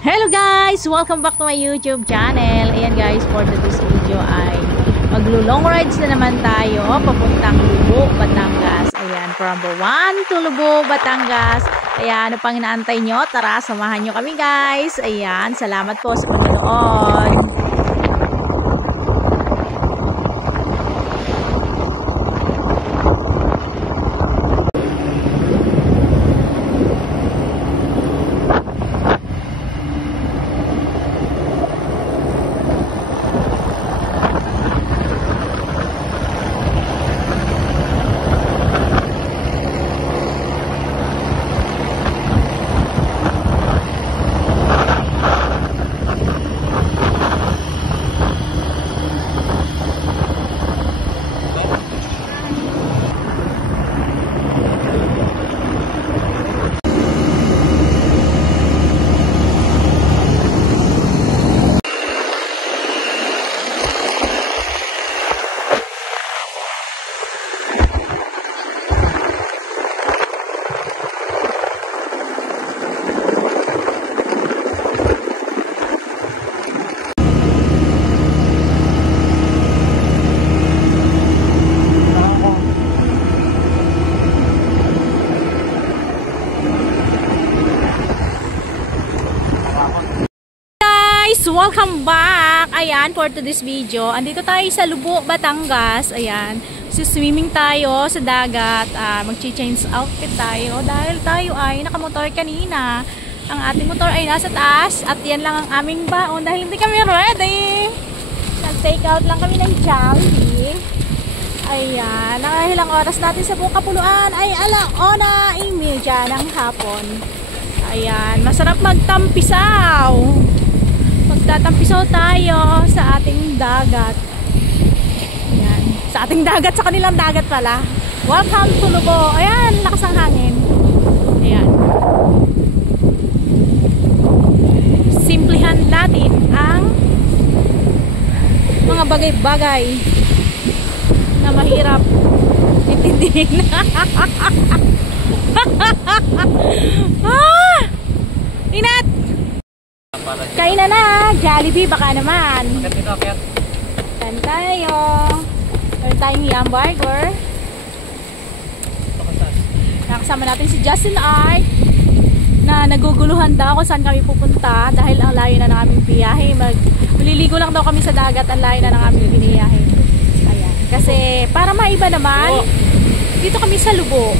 Hello guys! Welcome back to my YouTube channel. Ayan guys, for today's video ay maglo-long rides na naman tayo papuntang Lubuk, Batangas. Ayan, from Buwan to Lubuk, Batangas. Ayan, ano pang inaantay nyo? Tara, samahan nyo kami guys. Ayan, salamat po sa panonood. Welcome back! Ayan, for today's video. Andito tayo sa Lubuk, Batangas. Ayan, swimming tayo sa dagat. Mag-change outfit tayo dahil tayo ay nakamotor kanina. Ang ating motor ay nasa taas at yan lang ang aming baon dahil hindi kami ready. Nag-take out lang kami ng Jollibee. Ayan, ilang oras natin sa buong kapuluan ay 1:30 ng hapon. Ayan, masarap magtampisaw. Magtatampisaw tayo sa ating dagat. Ayan. Sa ating dagat, sa kanilang dagat pala. Welcome to Lubuk. Ayan, lakas ang hangin. Ayan. Simplihan natin ang mga bagay-bagay na mahirap intindihin. Inat! Kain na! Jollibee baka naman. Kain tayo. Meron tayong hamburger. Nakasama natin si Justin Art na naguguluhan daw kung saan kami pupunta dahil ang layo na ng aming biyahe. Maliligo lang daw kami sa dagat, ang layo na ng aming biniyahe. Ayan. Kasi para maiba naman, dito kami sa Lubuk.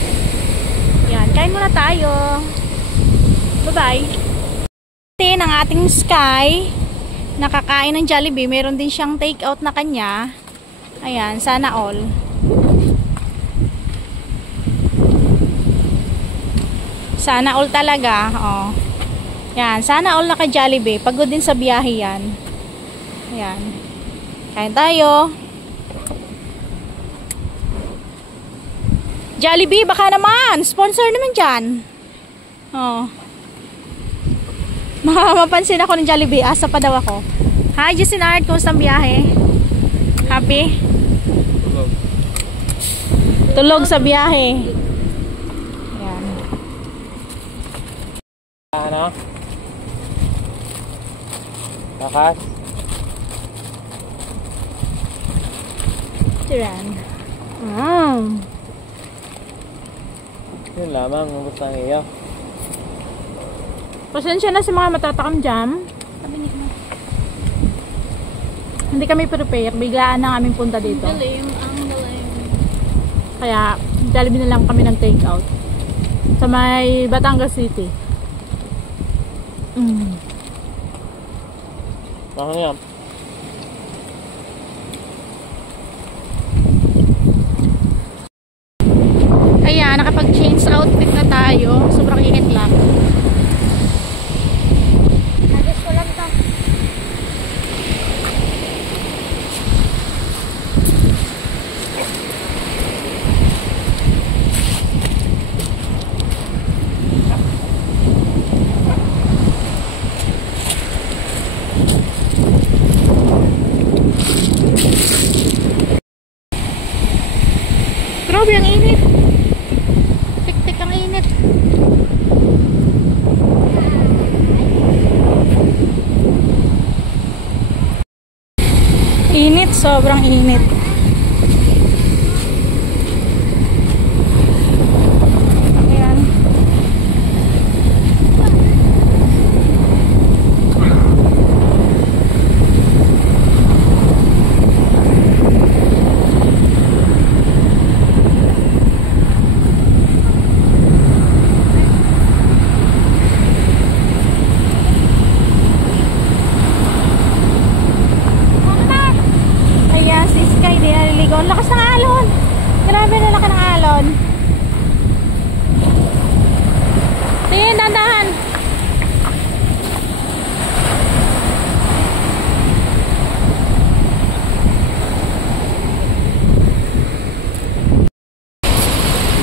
Ayan, kain muna tayo. Bye-bye. Ng ating Sky nakakain ng Jollibee, meron din siyang take out na kanya. Ayan, sana all. Sana all talaga. Oh. Yan, sana all naka Jollibee. Pagod din sa biyahe yan. Ayan. Kain tayo. Jollibee baka naman, sponsor naman dyan. Oh. Mapansin ako ng Jollibee. Asa pa daw ako. Hi, Justin Art. Kumusta ang biyahe? Happy? Tulog sa biyahe. Ayan. Ano? Lakas? Tiyan. Yun lamang. Ubus ng iyo. Pasensya na sa mga matatakam jam. Hindi kami prepare. Biglaan na aming punta dito. Ang galing. Kaya, Jollibee na lang kami ng take out. Sa may Batangas City. Ano yan? Ayan, nakapag-change outfit na tayo. Sobrang init lang. Sobrang init. Ayan. Ayan, si Sky din naliligo. Ang lakas ng alon. Grabe na laki ng alon. Tingin, dandahan.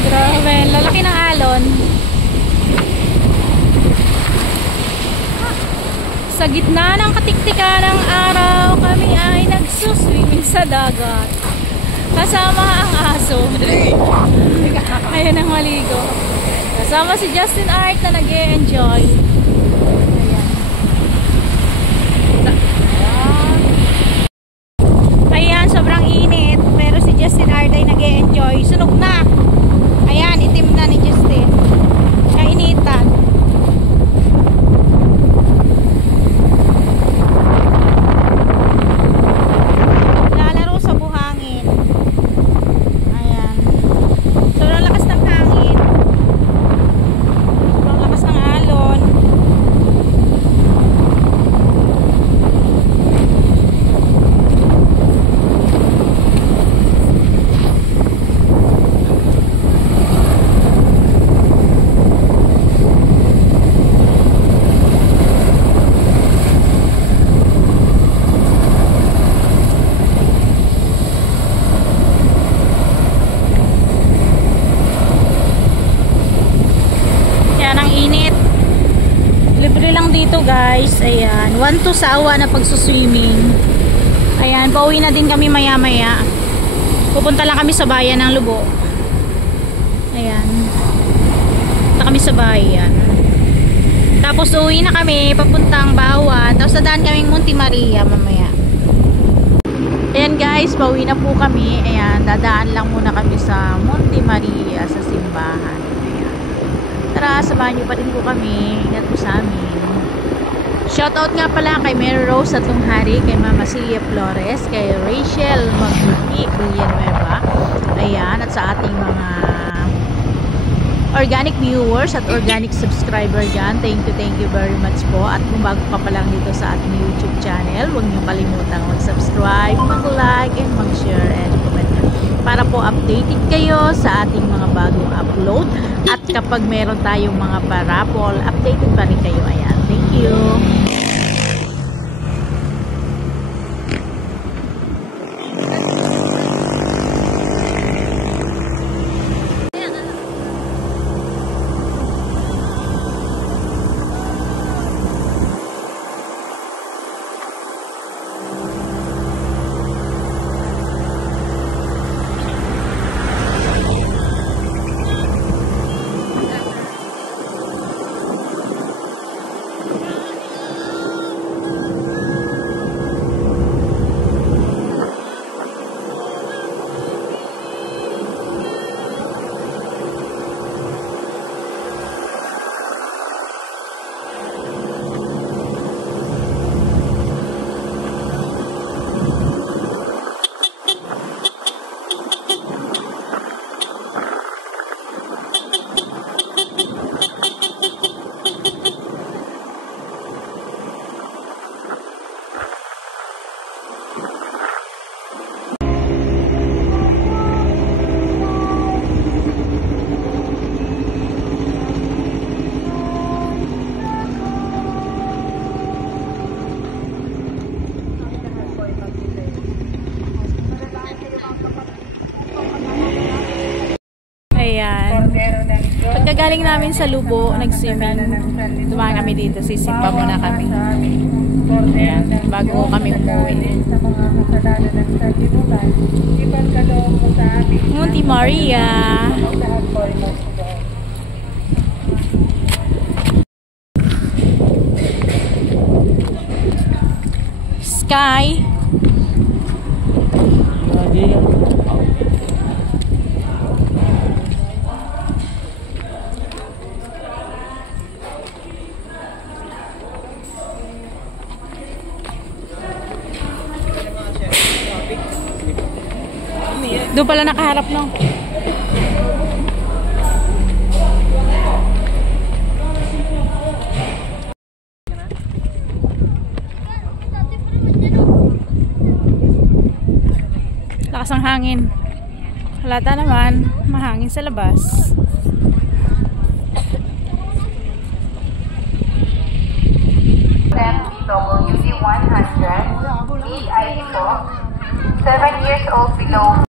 Grabe, lalaki ng alon. Sa gitna ng katiktika ng araw, kami ay nagsuswimming sa dagat. Kasama ang aso. Ayan ang maligo. Kasama si Justin Art na nag-e-enjoy. Ayan, sobrang init. Pero si Justin Art ay nag-e-enjoy. Sunog na. Ayan, itim na ni Justin. Kainitan. Lalaro sa buhangin. Ayan. Sobrang lakas ng hangin. Sobrang lakas ng alon. Libre lang dito guys. Ayan, 1-2 sa awa na pagsuswimming. Ayan, pauwi na din kami maya maya. Pupunta lang kami sa bayan ng Lubo. Ayan, punta kami sa bayan. Tapos uwi na kami papuntang Bawan. Tapos dadaan kaming Monte Maria mamaya. Ayan guys, pauwi na po kami. Ayan, dadaan lang muna kami sa Monte Maria sa simbahan. Tara, samahan nyo pa rin po kami. Ingat po sa amin. Shoutout nga pala kay Mary Rose at Tunghari, kay Mama Celia Flores, kay Rachel Magbuti Villanueva. Ayan, at sa ating mga organic viewers at organic subscriber dyan. Thank you very much po. At kung bago ka pa lang dito sa ating YouTube channel, huwag nyo kalimutang mag-subscribe, mag-like, and mag-share and comment para po updated kayo sa ating mga bagong upload. At kapag meron tayong mga parapol, updated pa rin kayo. Ayan, thank you. Ayan. Pagkagaling namin sa Lubo, nag-swimming. Dumaan kami dito, sisimpa muna kami. Ayan, bago kami umuwi. Monte Maria. Sky. Doon pala nakaharap no. Lakas ang hangin. Halata naman, mahangin sa labas. WD-100 EID po, 7 years old below.